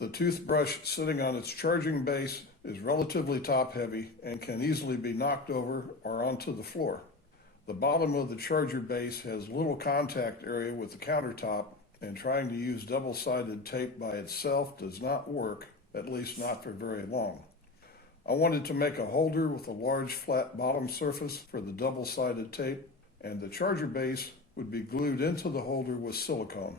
The toothbrush sitting on its charging base is relatively top-heavy and can easily be knocked over or onto the floor. The bottom of the charger base has little contact area with the countertop, and trying to use double-sided tape by itself does not work, at least not for very long. I wanted to make a holder with a large flat bottom surface for the double-sided tape, and the charger base would be glued into the holder with silicone.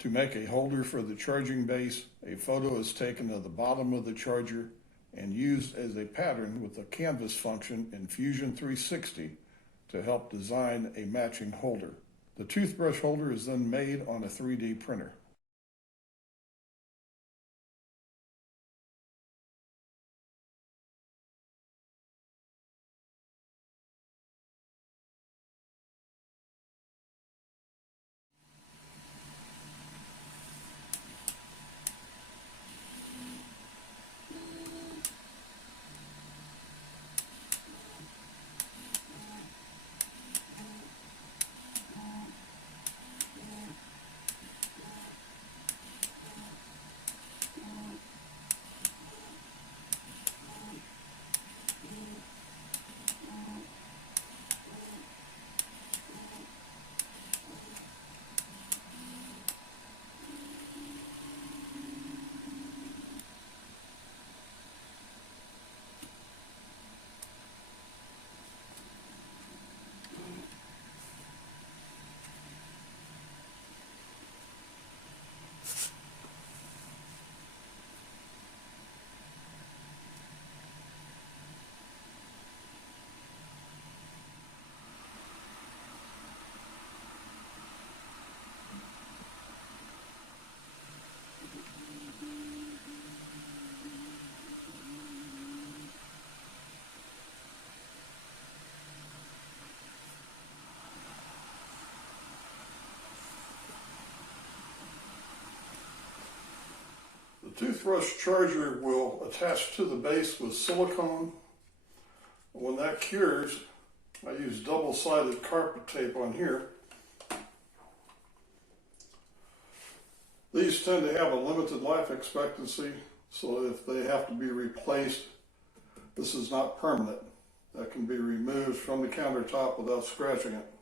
To make a holder for the charging base, a photo is taken of the bottom of the charger and used as a pattern with the canvas function in Fusion 360 to help design a matching holder. The toothbrush holder is then made on a 3D printer. The toothbrush charger will attach to the base with silicone. When that cures, I use double-sided carpet tape on here. These tend to have a limited life expectancy, so if they have to be replaced, this is not permanent. That can be removed from the countertop without scratching it.